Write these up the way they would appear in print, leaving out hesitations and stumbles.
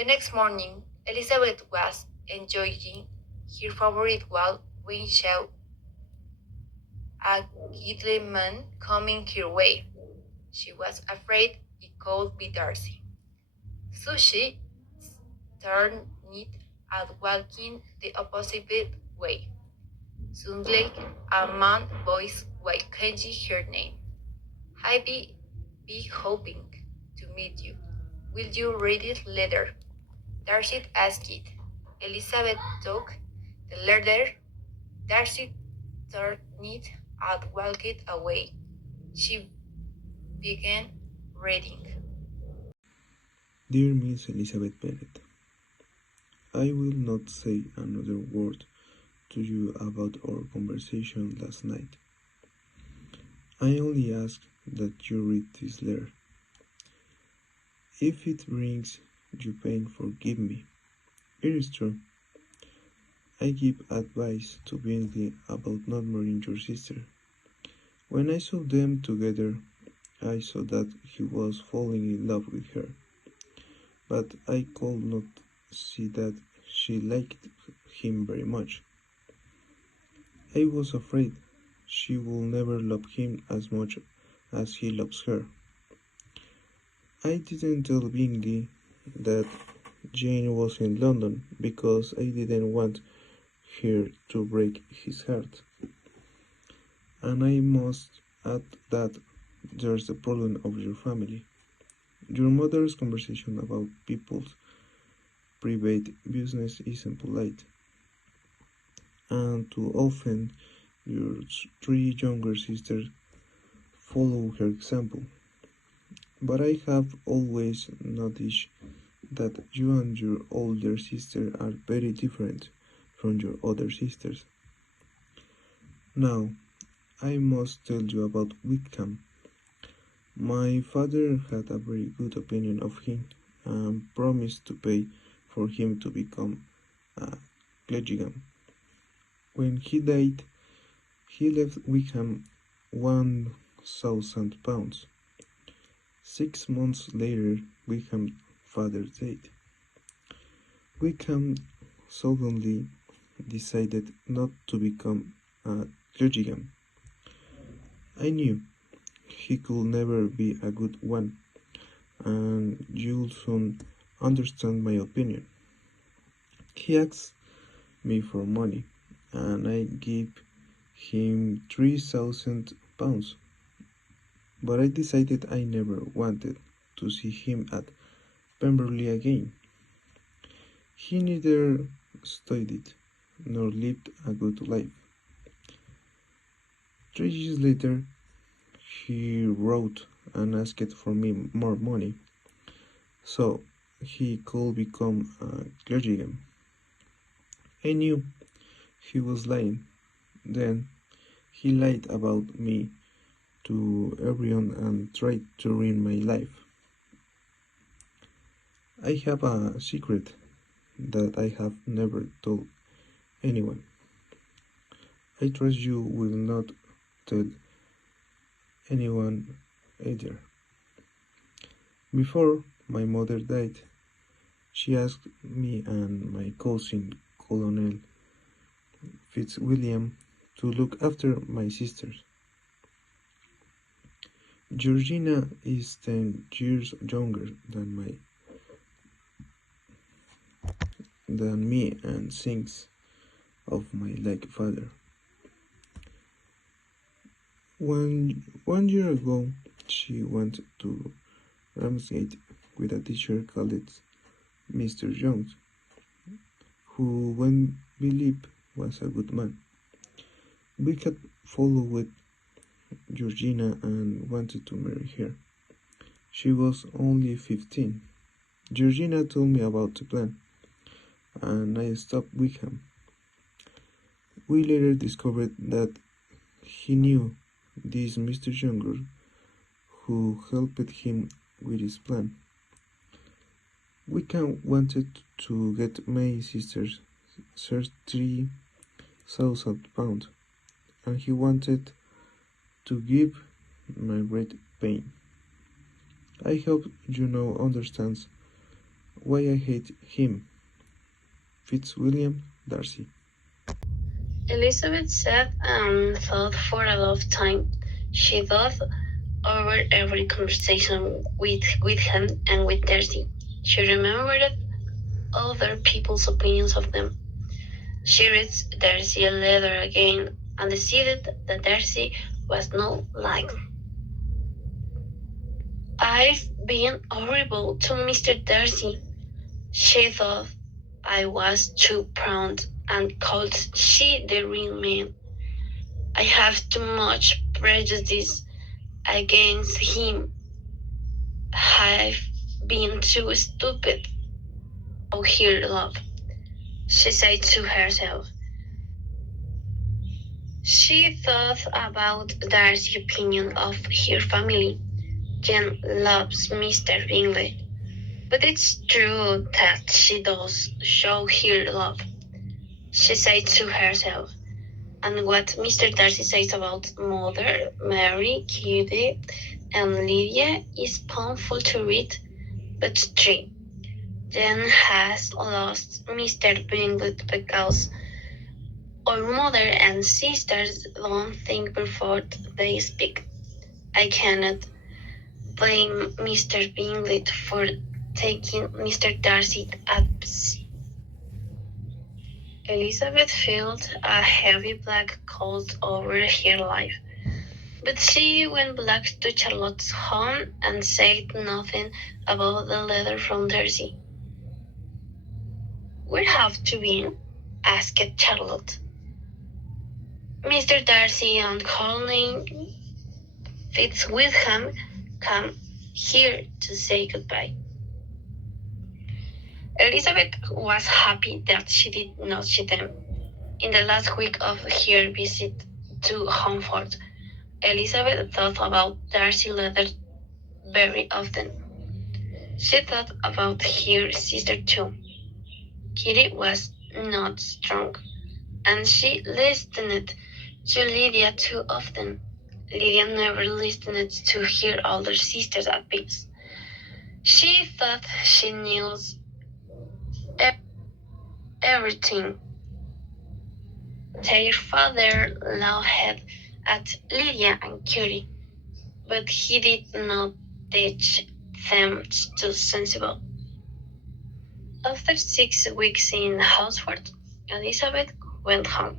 The next morning, Elizabeth was enjoying her favorite walk when she saw a gentleman coming her way. She was afraid it could be Darcy. So she turned it at walking the opposite way. Suddenly, a man's voice was changing her name. Be hoping to meet you. Will you read it later? Darcy asked it. Elizabeth took the letter. Darcy turned it and walked away. She began reading. Dear Miss Elizabeth Bennet, I will not say another word to you about our conversation last night. I only ask that you read this letter. If it brings you pain, forgive me. It is true. I give advice to Bingley about not marrying your sister. When I saw them together, I saw that he was falling in love with her, but I could not see that she liked him very much. I was afraid she would never love him as much as he loves her. I didn't tell Bingley that Jane was in London because I didn't want her to break his heart. And I must add that there's the problem of your family. Your mother's conversation about people's private business isn't polite, and too often your three younger sisters follow her example. But I have always noticed that you and your older sister are very different from your other sisters. Now, I must tell you about Wickham. My father had a very good opinion of him and promised to pay for him to become a clergyman. When he died, he left Wickham £1,000. 6 months later, Wickham's father died. Wickham suddenly decided not to become a clergyman. I knew he could never be a good one, and you'll soon understand my opinion. He asked me for money, and I gave him £3,000, but I decided I never wanted to see him at Pemberley again. He neither studied nor lived a good life. 3 years later, he wrote and asked for me more money, so he could become a clergyman. I knew he was lying. Then he lied about me to everyone and tried to ruin my life. I have a secret that I have never told anyone. I trust you will not tell anyone either. Before my mother died, she asked me and my cousin, Colonel Fitzwilliam, to look after my sisters. Georgina is 10 years younger than me and thinks of my like father. One year ago, she went to Ramsgate with a teacher called Mr. Jones, who we believe was a good man. We had followed Georgina and wanted to marry her. She was only 15. Georgina told me about the plan, and I stopped Wickham. We later discovered that he knew this Mr. Younger, who helped him with his plan. Wickham wanted to get my sister's £3,000, and he wanted to give my great pain. I hope you now understand why I hate him. Fitzwilliam Darcy. Elizabeth sat and thought for a long time. She thought over every conversation with him and with Darcy. She remembered other people's opinions of them. She read Darcy a letter again and decided that Darcy was not like. I've been horrible to Mr. Darcy. She thought I was too proud and called she the real man. I have too much prejudice against him. I've been too stupid. Oh, here, love, she said to herself. She thought about Darcy's opinion of her family. Jen loves Mr. Bingley, but it's true that she does show her love, she said to herself. And what Mr. Darcy says about Mother, Mary, Kitty, and Lydia is painful to read, but true. Jen has lost Mr. Bingley because our mother and sisters don't think before they speak. I cannot blame Mr. Bingley for taking Mr. Darcy at sea. Elizabeth felt a heavy black cloud over her life, but she went back to Charlotte's home and said nothing about the letter from Darcy. Where have you been? Asked Charlotte. Mr. Darcy and Colonel Fitzwilliam come here to say goodbye. Elizabeth was happy that she did not see them. In the last week of her visit to Homford, Elizabeth thought about Darcy's letter very often. She thought about her sister too. Kitty was not strong, and she listened to Lydia too often. Lydia never listened to her older sisters at peace. She thought she knew everything. Their father laughed at Lydia and Kitty, but he did not teach them to sensible. After 6 weeks in Houseford, Elizabeth went home.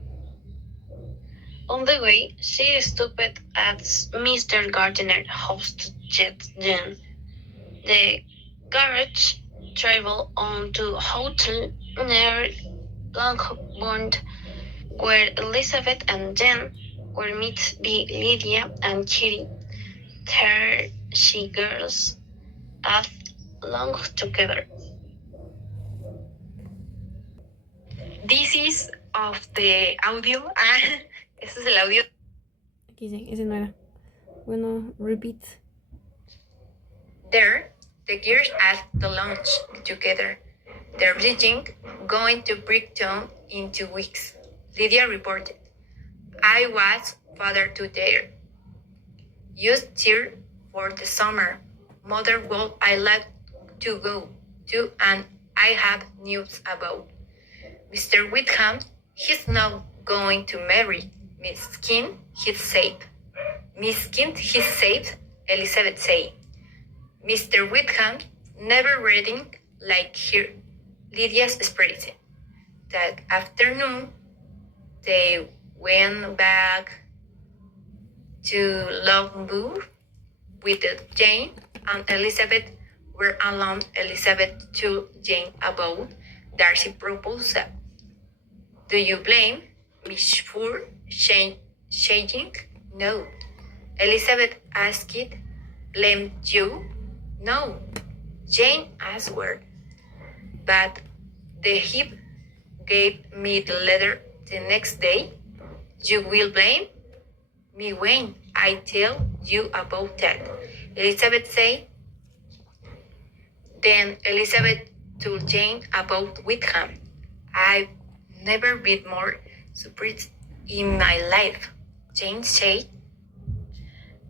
On the way, she stopped at Mr. Gardiner's house to jet Jane. The carriage traveled on to a hotel near Longbourn, where Elizabeth and Jane were met by Lydia and Kitty. There she girls at long together. This is of the audio. Este es el audio. Aquí sí, ese no era. Bueno, repeat. There, the girls at the lunch together. They're bridging, going to Brighton in 2 weeks. Lydia reported. I was father to there. Used here for the summer. Mother would I like to go to, and I have news about. Mr. Whitham, he's not going to marry. Miss Skin, he's safe. Miss Skin, he's safe, Elizabeth said. Mr. Whitham never reading like her, Lydia's expression. That afternoon, they went back to Longbourn with Jane and Elizabeth were alone. Elizabeth told Jane about Darcy's proposal. Do you blame Miss for changing? No. Elizabeth asked. Blame you? No. Jane answered. But the hip gave me the letter the next day. You will blame me when I tell you about that, Elizabeth said. Then Elizabeth told Jane about Wickham. I've never been more surprised in my life, Jane said.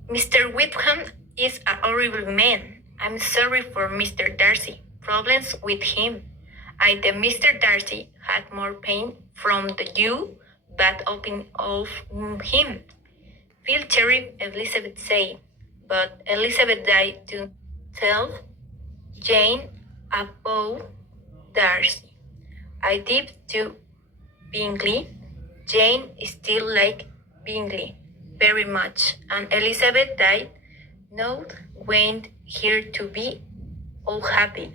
Mr. Wickham is a horrible man. I'm sorry for Mr. Darcy. problems with him. I, the Mr. Darcy, had more pain from the you bad opinion of him. Feel terrible, Elizabeth said, but Elizabeth died to tell Jane about Darcy. I did to Bingley. Jane still liked Bingley very much, and Elizabeth died not went here to be all happy.